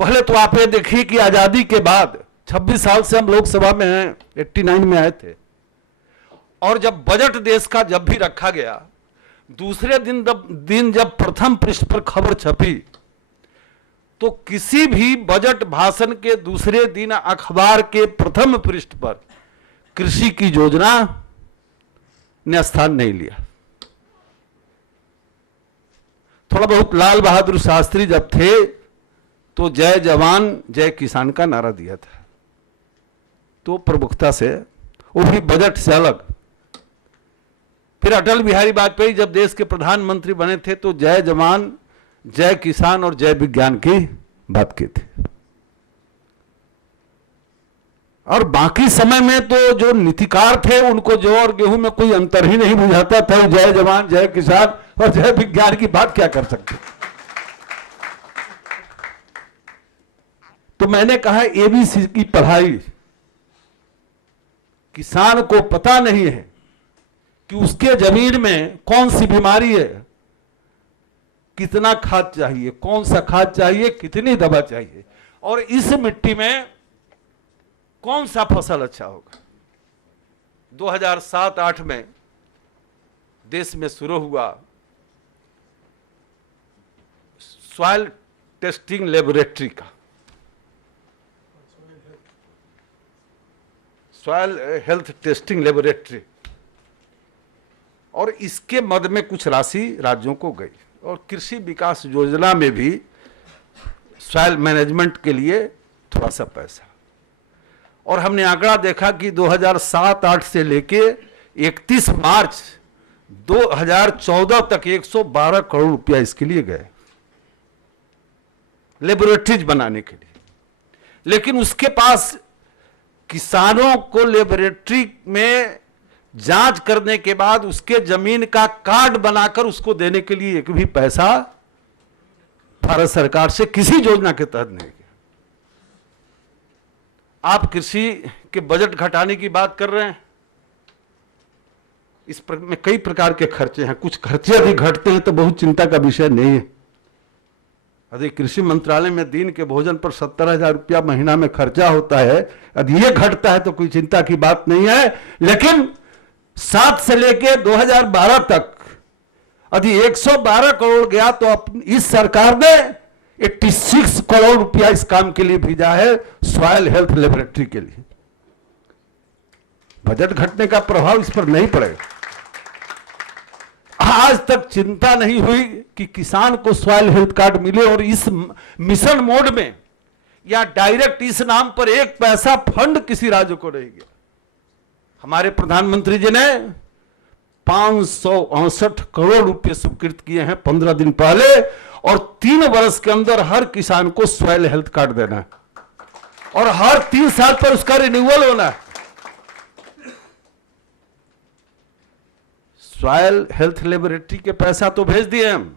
पहले तो आप ये देखिए कि आजादी के बाद 26 साल से हम लोकसभा में हैं, 89 में आए थे, और जब बजट देश का जब भी रखा गया, दूसरे दिन जब प्रथम पृष्ठ पर खबर छपी, तो किसी भी बजट भाषण के दूसरे दिन अखबार के प्रथम पृष्ठ पर कृषि की योजना ने स्थान नहीं लिया। थोड़ा बहुत लाल बहादुर शास्त्री जब थे तो जय जवान जय किसान का नारा दिया था, तो प्रमुखता से, वो भी बजट से अलग। फिर अटल बिहारी वाजपेयी जब देश के प्रधानमंत्री बने थे तो जय जवान जय किसान और जय विज्ञान की बात की थी। और बाकी समय में तो जो नीतिकार थे उनको जौ और गेहूं में कोई अंतर ही नहीं बुझाता था, जय जवान जय किसान और जय विज्ञान की बात क्या कर सकते। तो मैंने कहा एबीसी की पढ़ाई, किसान को पता नहीं है कि उसके जमीन में कौन सी बीमारी है, कितना खाद चाहिए, कौन सा खाद चाहिए, कितनी दवा चाहिए, और इस मिट्टी में कौन सा फसल अच्छा होगा। 2007-8 में देश में शुरू हुआ सॉइल टेस्टिंग लेबोरेटरी का, सॉइल हेल्थ टेस्टिंग लेबोरेटरी, और इसके मद में कुछ राशि राज्यों को गई, और कृषि विकास योजना में भी सॉइल मैनेजमेंट के लिए थोड़ा सा पैसा। और हमने आंकड़ा देखा कि 2007-8 से लेके 31 मार्च 2014 तक 112 करोड़ रुपया इसके लिए गए, लेबोरेटरीज बनाने के लिए। लेकिन उसके पास किसानों को लेबोरेटरी में जांच करने के बाद उसके जमीन का कार्ड बनाकर उसको देने के लिए एक भी पैसा भारत सरकार से किसी योजना के तहत नहीं गया। आप कृषि के बजट घटाने की बात कर रहे हैं, में कई प्रकार के खर्चे हैं। कुछ खर्चे यदि घटते हैं तो बहुत चिंता का विषय नहीं है। यदि कृषि मंत्रालय में दिन के भोजन पर 70,000 रुपया महीना में खर्चा होता है, यदि ये घटता है तो कोई चिंता की बात नहीं है। लेकिन 7 से लेके 2012 तक यदि 112 करोड़ गया तो इस सरकार ने 86 करोड़ रुपया इस काम के लिए भेजा है, सॉइल हेल्थ लेबोरेटरी के लिए। बजट घटने का प्रभाव इस पर नहीं पड़ेगा। आज तक चिंता नहीं हुई कि किसान को सॉइल हेल्थ कार्ड मिले, और इस मिशन मोड में या डायरेक्ट इस नाम पर एक पैसा फंड किसी राज्य को नहीं गया। हमारे प्रधानमंत्री जी ने 568 करोड़ रुपए स्वीकृत किए हैं 15 दिन पहले, और 3 वर्ष के अंदर हर किसान को सॉइल हेल्थ कार्ड देना है, और हर 3 साल पर उसका रिन्यूअल होना है। सॉइल हेल्थ लेबोरेटरी के पैसा तो भेज दिए हम,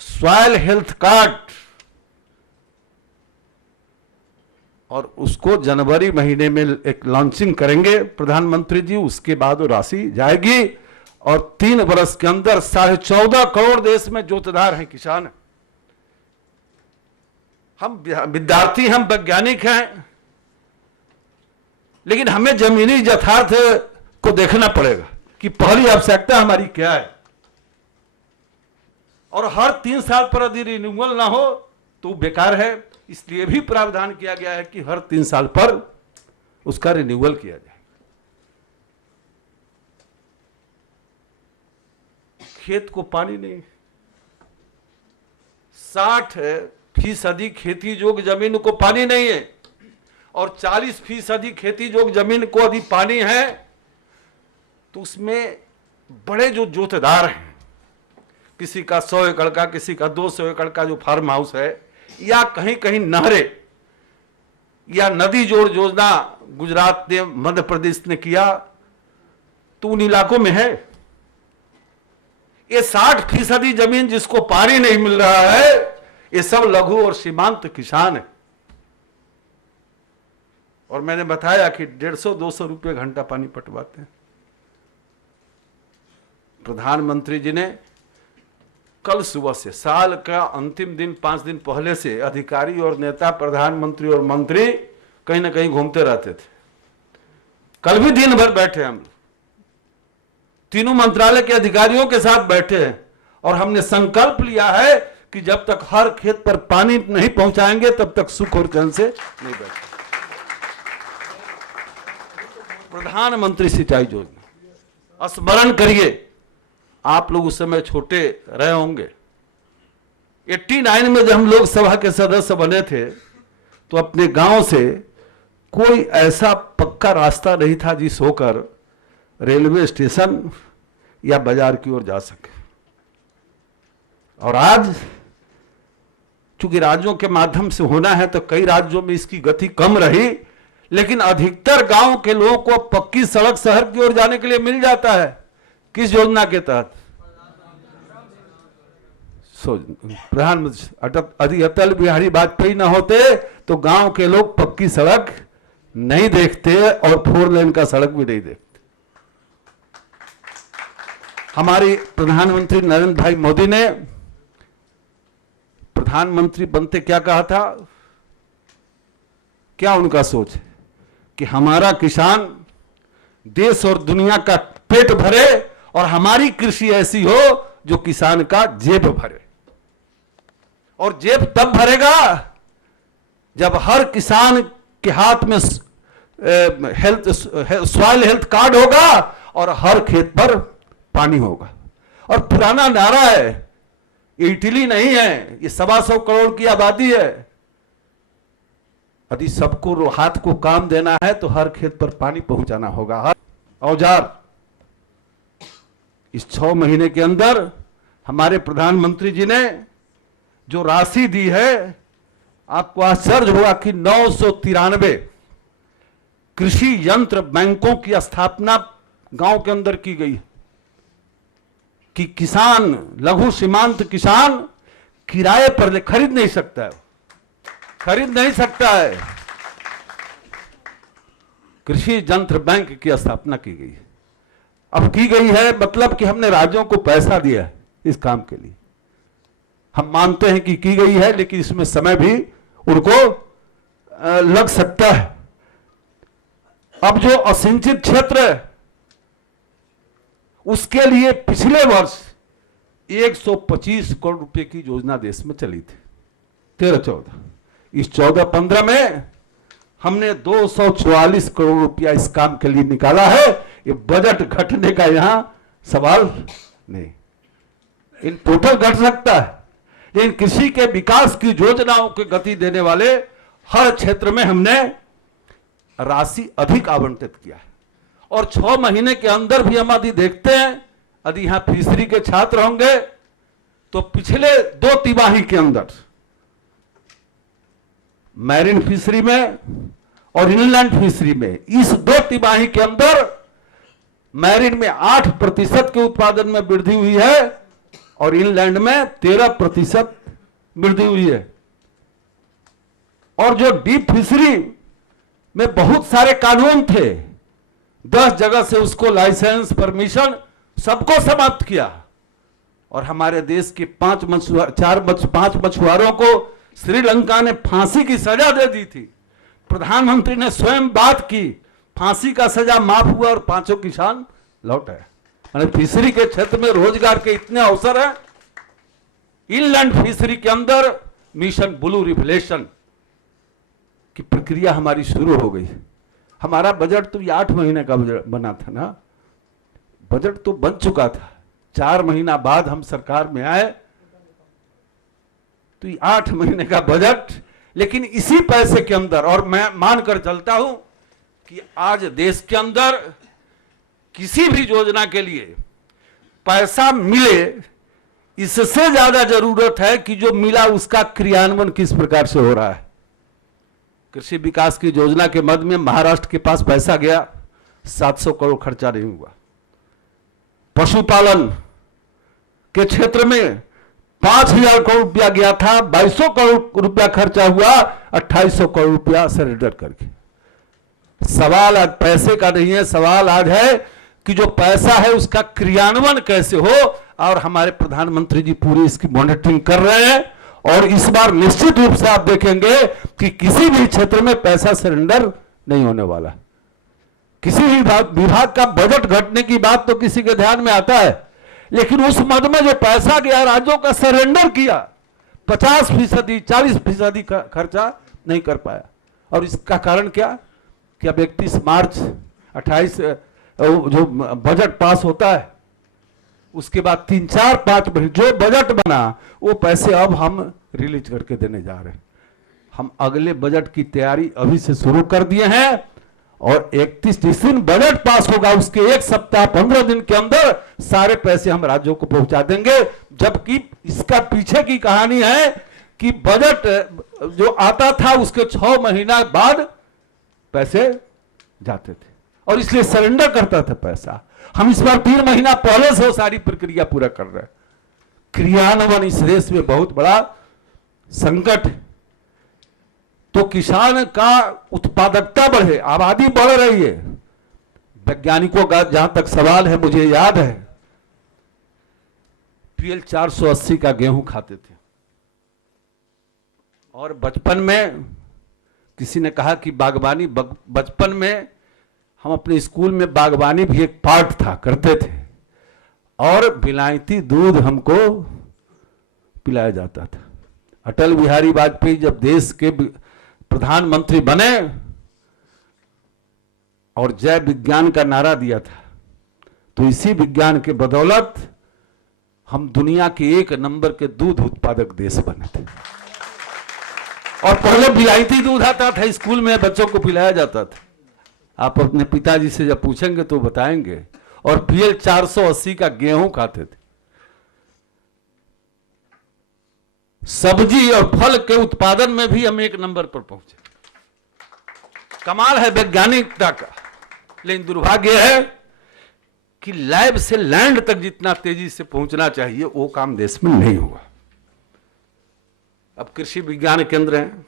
सॉइल हेल्थ कार्ड, और उसको जनवरी महीने में एक लॉन्चिंग करेंगे प्रधानमंत्री जी। उसके बाद वो राशि जाएगी, और 3 वर्ष के अंदर 14.5 करोड़ देश में जोतदार हैं, किसान हैं। हम विद्यार्थी, हम वैज्ञानिक हैं, लेकिन हमें जमीनी यथार्थ को देखना पड़ेगा कि पहली आवश्यकता हमारी क्या है। और हर 3 साल पर यदि रिन्यूअल ना हो तो बेकार है। इसलिए भी प्रावधान किया गया है कि हर 3 साल पर उसका रिन्यूअल किया जाए। खेत को पानी नहीं, 60% खेती योग्य जमीन को पानी नहीं है, और 40% खेती योग्य जमीन को यदि पानी है तो उसमें बड़े जो जोतदार हैं, किसी का 100 एकड़ का, किसी का 200 एकड़ का जो फार्म हाउस है, या कहीं कहीं नहरें या नदी जोड़ योजना गुजरात ने, मध्य प्रदेश ने किया, तो उन इलाकों में है। ये 60% जमीन जिसको पानी नहीं मिल रहा है, ये सब लघु और सीमांत किसान है। और मैंने बताया कि 150-200 रुपये घंटा पानी पटवाते हैं। प्रधानमंत्री जी ने कल सुबह से साल का अंतिम दिन 5 दिन पहले से अधिकारी और नेता, प्रधानमंत्री और मंत्री कहीं ना कहीं घूमते रहते थे। कल भी दिन भर बैठे हम तीनों मंत्रालय के अधिकारियों के साथ बैठे हैं और हमने संकल्प लिया है कि जब तक हर खेत पर पानी नहीं पहुंचाएंगे तब तक सुख और चैन से नहीं बैठेंगे। प्रधानमंत्री सिंचाई योजना स्मरण करिए, आप लोग उस समय छोटे रहे होंगे। 89 में जब हम लोकसभा के सदस्य बने थे तो अपने गांव से कोई ऐसा पक्का रास्ता नहीं था जिस होकर रेलवे स्टेशन या बाजार की ओर जा सके। और आज चूंकि राज्यों के माध्यम से होना है तो कई राज्यों में इसकी गति कम रही, लेकिन अधिकतर गांव के लोगों को पक्की सड़क शहर की ओर जाने के लिए मिल जाता है। किस योजना के तहत? प्रधानमंत्री अटल बिहारी वाजपेयी न होते तो गांव के लोग पक्की सड़क नहीं देखते और 4 लेन का सड़क भी नहीं देखते। हमारे प्रधानमंत्री नरेंद्र भाई मोदी ने प्रधानमंत्री बनते क्या कहा था? क्या उनका सोच है कि हमारा किसान देश और दुनिया का पेट भरे और हमारी कृषि ऐसी हो जो किसान का जेब भरे। और जेब तब भरेगा जब हर किसान के हाथ में सॉइल हेल्थ कार्ड होगा और हर खेत पर पानी होगा। और पुराना नारा है, ये इटली नहीं है, ये 125 करोड़ की आबादी है। यदि सबको हाथ को काम देना है तो हर खेत पर पानी पहुंचाना होगा। हर औजार इस 6 महीने के अंदर हमारे प्रधानमंत्री जी ने जो राशि दी है, आपको आश्चर्य होगा कि 993 कृषि यंत्र बैंकों की स्थापना गांव के अंदर की गई कि किसान, लघु सीमांत किसान किराए पर खरीद नहीं सकता है, कृषि यंत्र बैंक की स्थापना की गई है। अब की गई है मतलब कि हमने राज्यों को पैसा दिया है इस काम के लिए। हम मानते हैं कि की गई है, लेकिन इसमें समय भी उनको लग सकता है। अब जो असिंचित क्षेत्र है उसके लिए पिछले वर्ष 125 करोड़ रुपए की योजना देश में चली थी, 13-14। इस 14-15 में हमने 244 करोड़ रुपया इस काम के लिए निकाला है। ये बजट घटने का यहां सवाल नहीं, इन टोटल घट सकता है, लेकिन कृषि के विकास की योजनाओं को गति देने वाले हर क्षेत्र में हमने राशि अधिक आवंटित किया है। और 6 महीने के अंदर भी हम यदि देखते हैं, यदि यहां फिशरी के छात्र होंगे तो पिछले 2 तिमाही के अंदर मैरीन फिशरी में और इनलैंड फिशरी में, इस 2 तिमाही के अंदर मैरीन में 8% के उत्पादन में वृद्धि हुई है और इनलैंड में 13% वृद्धि हुई है। और जो डीप फिशरी में बहुत सारे कानून थे, 10 जगह से उसको लाइसेंस, परमिशन सबको समाप्त किया। और हमारे देश के 5 मछुआरों को श्रीलंका ने फांसी की सजा दे दी थी। प्रधानमंत्री ने स्वयं बात की, फांसी का सजा माफ हुआ और 5 किसान लौट आए। फिशरी के क्षेत्र में रोजगार के इतने अवसर हैं। इनलैंड फिशरी के अंदर मिशन ब्लू रिवलेशन की प्रक्रिया हमारी शुरू हो गई। हमारा बजट तो ये 8 महीने का बजट बना था ना, बजट तो बन चुका था। 4 महीना बाद हम सरकार में आए तो ये 8 महीने का बजट, लेकिन इसी पैसे के अंदर, और मैं मानकर चलता हूं कि आज देश के अंदर किसी भी योजना के लिए पैसा मिले, इससे ज्यादा जरूरत है कि जो मिला उसका क्रियान्वयन किस प्रकार से हो रहा है। कृषि विकास की योजना के मद में महाराष्ट्र के पास पैसा गया, 700 करोड़ खर्चा नहीं हुआ। पशुपालन के क्षेत्र में 5000 करोड़ रुपया गया था, 2200 करोड़ रुपया खर्चा हुआ, 2800 करोड़ रुपया सरेंडर करके। सवाल आज पैसे का नहीं है, सवाल आज है कि जो पैसा है उसका क्रियान्वयन कैसे हो। और हमारे प्रधानमंत्री जी पूरी इसकी मॉनिटरिंग कर रहे हैं। और इस बार निश्चित रूप से आप देखेंगे कि किसी भी क्षेत्र में पैसा सरेंडर नहीं होने वाला। किसी भी विभाग का बजट घटने की बात तो किसी के ध्यान में आता है, लेकिन उस मद में जो पैसा गया राज्यों का सरेंडर किया, 50%, 40% का खर्चा नहीं कर पाया। और इसका कारण क्या कि अब 31 मार्च 28 जो बजट पास होता है, उसके बाद 3, 4, 5 महीने जो बजट बना वो पैसे अब हम रिलीज करके देने जा रहे हैं। हम अगले बजट की तैयारी अभी से शुरू कर दिए हैं और 31 जिस दिन बजट पास होगा उसके 1 सप्ताह 15 दिन के अंदर सारे पैसे हम राज्यों को पहुंचा देंगे। जबकि इसका पीछे की कहानी है कि बजट जो आता था उसके 6 महीना बाद पैसे जाते थे और इसलिए सरेंडर करता था पैसा। हम इस बार 3 महीना पहले से वो सारी प्रक्रिया पूरा कर रहे हैं। क्रियान्वयन इस देश में बहुत बड़ा संकट है। तो किसान का उत्पादकता बढ़े, आबादी बढ़ रही है। वैज्ञानिकों का जहां तक सवाल है, मुझे याद है PL 480 का गेहूं खाते थे और बचपन में किसी ने कहा कि बागवानी, बचपन में हम अपने स्कूल में बागवानी भी एक पार्ट था, करते थे और विलायती दूध हमको पिलाया जाता था। अटल बिहारी वाजपेयी जब देश के प्रधानमंत्री बने और जय विज्ञान का नारा दिया था, तो इसी विज्ञान के बदौलत हम दुनिया के 1 नंबर के दूध उत्पादक देश बने थे। और पहले विलायती दूध आता था, स्कूल में बच्चों को पिलाया जाता था। आप अपने पिताजी से जब पूछेंगे तो बताएंगे। और PL 480 का गेहूं खाते थे। सब्जी और फल के उत्पादन में भी हम 1 नंबर पर पहुंचे। कमाल है वैज्ञानिकता का। लेकिन दुर्भाग्य है कि लैब से लैंड तक जितना तेजी से पहुंचना चाहिए वो काम देश में नहीं हुआ। अब कृषि विज्ञान केंद्र हैं,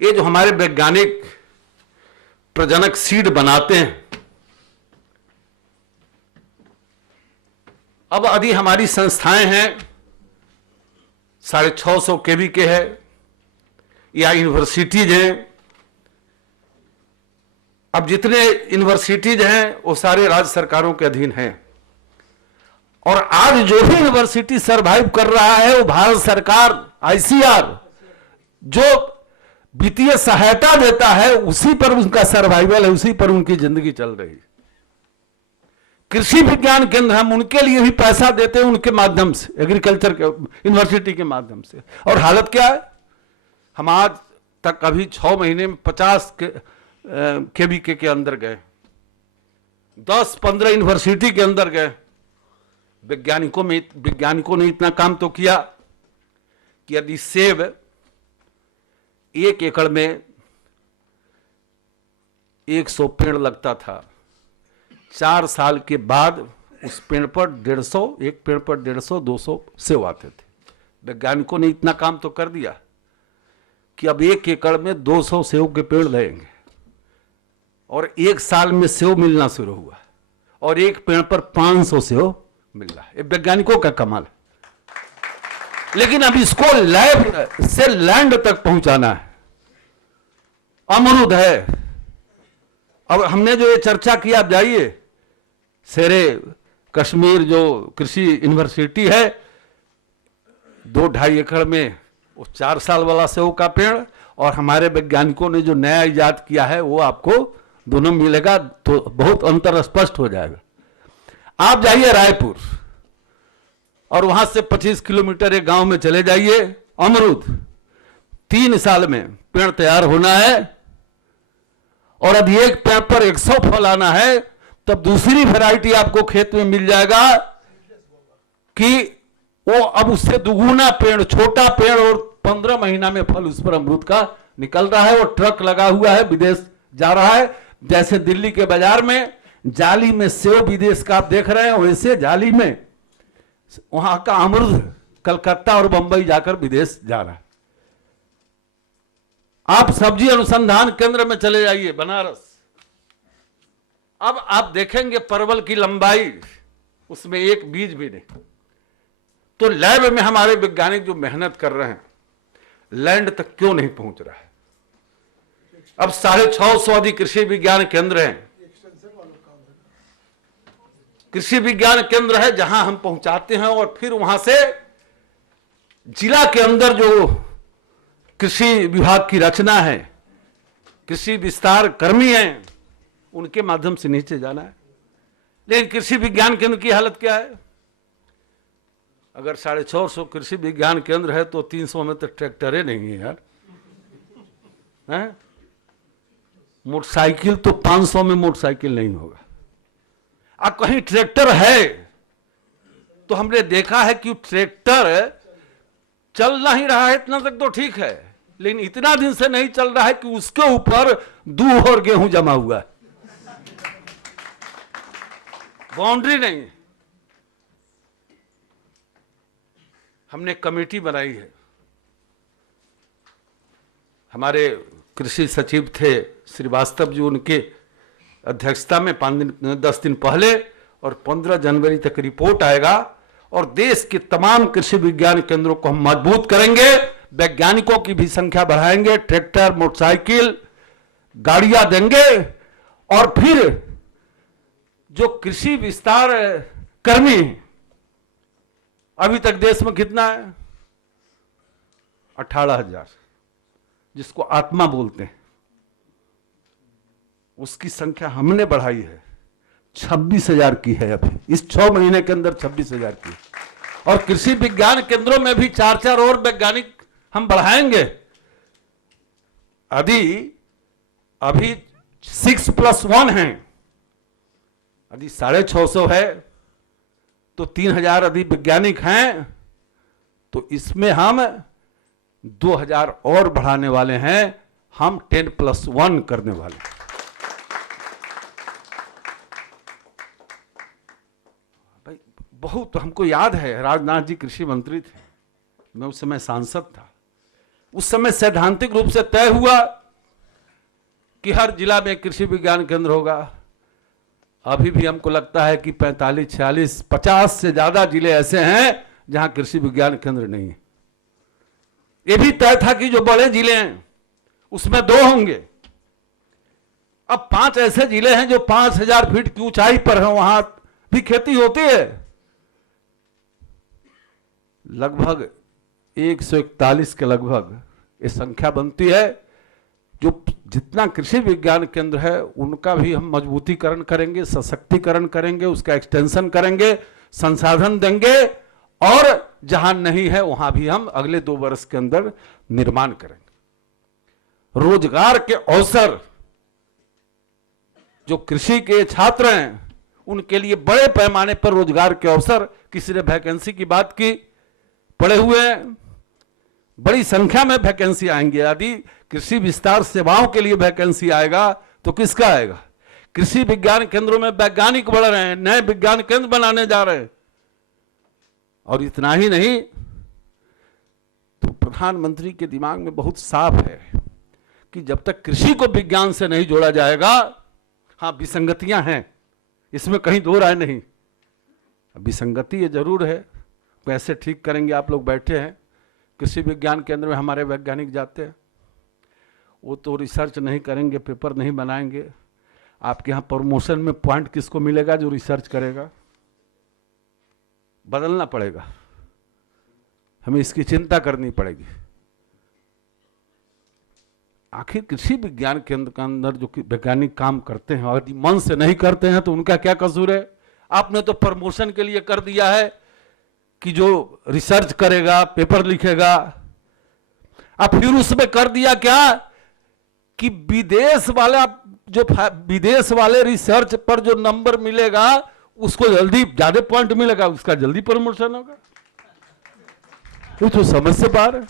ये जो हमारे वैज्ञानिक प्रजनक सीड बनाते हैं, अब यदि हमारी संस्थाएं हैं 650 kV के है या यूनिवर्सिटीज हैं, अब जितने यूनिवर्सिटीज हैं वो सारे राज्य सरकारों के अधीन हैं। और आज जो भी यूनिवर्सिटी सरवाइव कर रहा है वो भारत सरकार ICR जो वित्तीय सहायता देता है उसी पर उनका सर्वाइवल है, उसी पर उनकी जिंदगी चल रही है। कृषि विज्ञान केंद्र हम उनके लिए भी पैसा देते हैं, उनके माध्यम से, एग्रीकल्चर के यूनिवर्सिटी के माध्यम से। और हालत क्या है, हम आज तक अभी 6 महीने में 50 kV के अंदर गए, 10-15 यूनिवर्सिटी के अंदर गए। वैज्ञानिकों ने इतना काम तो किया कि यदि सेब 1 एकड़ में 100 पेड़ लगता था, 4 साल के बाद उस पेड़ पर 150, एक पेड़ पर 150-200 सेब आते थे। वैज्ञानिकों ने इतना काम तो कर दिया कि अब 1 एकड़ में 200 सेब के पेड़ लगेंगे और 1 साल में सेब मिलना शुरू हुआ और एक पेड़ पर 500 सेब मिल रहा है। वैज्ञानिकों का कमाल है। लेकिन अब इसको लैब से लैंड तक पहुंचाना है। अमरूद है, अब हमने जो ये चर्चा किया, आप जाइए शेरे कश्मीर जो कृषि यूनिवर्सिटी है, 2-2.5 एकड़ में वो 4 साल वाला सेब का पेड़, और हमारे वैज्ञानिकों ने जो नया इजाद किया है वो आपको दोनों मिलेगा तो बहुत अंतर स्पष्ट हो जाएगा। आप जाइए रायपुर और वहां से 25 किलोमीटर एक गांव में चले जाइए, अमरूद 3 साल में पेड़ तैयार होना है और अब एक पेड़ पर 100 फल आना है, तब दूसरी वैरायटी आपको खेत में मिल जाएगा कि वो अब उससे दुगुना पेड़, छोटा पेड़, और 15 महीना में फल उस पर अमरूद का निकल रहा है और ट्रक लगा हुआ है, विदेश जा रहा है। जैसे दिल्ली के बाजार में जाली में सेब विदेश का आप देख रहे हैं, वैसे जाली में वहां का अमरूद कलकत्ता और बंबई जाकर विदेश जा रहा है। आप सब्जी अनुसंधान केंद्र में चले जाइए बनारस, अब आप देखेंगे परवल की लंबाई उसमें एक बीज भी नहीं। तो लैब में हमारे वैज्ञानिक जो मेहनत कर रहे हैं, लैंड तक क्यों नहीं पहुंच रहा है? अब 650 अधिक कृषि विज्ञान केंद्र हैं, कृषि विज्ञान केंद्र है जहां हम पहुंचाते हैं और फिर वहां से जिला के अंदर जो कृषि विभाग की रचना है, कृषि विस्तार कर्मी हैं, उनके माध्यम से नीचे जाना है। लेकिन कृषि विज्ञान केंद्र की हालत क्या है? अगर 650 कृषि विज्ञान केंद्र है तो 300 में तो ट्रैक्टर ही नहीं है यार, हैं? मोटरसाइकिल तो 500 में मोटरसाइकिल नहीं होगा। अब कहीं ट्रैक्टर है तो हमने देखा है कि ट्रैक्टर चल नहीं रहा है, इतना तक तो ठीक है, लेकिन इतना दिन से नहीं चल रहा है कि उसके ऊपर दूध और गेहूं जमा हुआ है, बाउंड्री नहीं है। हमने कमेटी बनाई है, हमारे कृषि सचिव थे श्रीवास्तव जी, उनके अध्यक्षता में 10 दिन पहले, और 15 जनवरी तक रिपोर्ट आएगा और देश के तमाम कृषि विज्ञान केंद्रों को हम मजबूत करेंगे, वैज्ञानिकों की भी संख्या बढ़ाएंगे, ट्रैक्टर, मोटरसाइकिल, गाड़ियां देंगे, और फिर जो कृषि विस्तार कर्मी, अभी तक देश में कितना है? 18,000, जिसको आत्मा बोलते हैं, उसकी संख्या हमने बढ़ाई है, 26,000 की है अभी, इस 6 महीने के अंदर 26,000 की। और कृषि विज्ञान केंद्रों में भी 4-4 और वैज्ञानिक हम बढ़ाएंगे। अभी 6+1 हैं, यदि 650 है तो 3,000 अधिक वैज्ञानिक हैं, तो इसमें हम 2,000 और बढ़ाने वाले हैं, हम 10+1 करने वाले हैं। भाई बहुत, हमको याद है राजनाथ जी कृषि मंत्री थे, मैं उस समय सांसद था। उस समय सैद्धांतिक रूप से तय हुआ कि हर जिला में कृषि विज्ञान केंद्र होगा। अभी भी हमको लगता है कि 45, 46, 50 से ज्यादा जिले ऐसे हैं जहां कृषि विज्ञान केंद्र नहीं है। यह भी तय था कि जो बड़े जिले हैं उसमें 2 होंगे। अब 5 ऐसे जिले हैं जो 5,000 फीट की ऊंचाई पर हैं, वहां भी खेती होती है। लगभग 141 के लगभग ये संख्या बनती है। जो जितना कृषि विज्ञान केंद्र है उनका भी हम मजबूतीकरण करेंगे, सशक्तिकरण करेंगे, उसका एक्सटेंशन करेंगे, संसाधन देंगे, और जहां नहीं है वहां भी हम अगले 2 वर्ष के अंदर निर्माण करेंगे। रोजगार के अवसर, जो कृषि के छात्र हैं उनके लिए बड़े पैमाने पर रोजगार के अवसर, किसी ने वैकेंसी की बात की, पड़े हुए हैं, बड़ी संख्या में वैकेंसी आएंगे। यदि कृषि विस्तार सेवाओं के लिए वैकेंसी आएगा तो किसका आएगा? कृषि विज्ञान केंद्रों में वैज्ञानिक बढ़ रहे हैं, नए विज्ञान केंद्र बनाने जा रहे हैं। और इतना ही नहीं, तो प्रधानमंत्री के दिमाग में बहुत साफ है कि जब तक कृषि को विज्ञान से नहीं जोड़ा जाएगा, हाँ विसंगतियां हैं, इसमें कहीं 2 राय नहीं, विसंगति ये जरूर है, कैसे ठीक करेंगे? आप लोग बैठे हैं, कृषि विज्ञान केंद्र में हमारे वैज्ञानिक जाते हैं, वो तो रिसर्च नहीं करेंगे, पेपर नहीं बनाएंगे। आपके यहाँ प्रमोशन में पॉइंट किसको मिलेगा? जो रिसर्च करेगा। बदलना पड़ेगा, हमें इसकी चिंता करनी पड़ेगी। आखिर कृषि विज्ञान केंद्र के अंदर जो वैज्ञानिक काम करते हैं और मन से नहीं करते हैं तो उनका क्या कसूर है? आपने तो प्रमोशन के लिए कर दिया है कि जो रिसर्च करेगा, पेपर लिखेगा। अब फिर उसमें कर दिया क्या कि विदेश वाले रिसर्च पर जो नंबर मिलेगा उसको जल्दी ज्यादा पॉइंट मिलेगा, उसका जल्दी प्रमोशन होगा। ये तो समझ से बाहर है।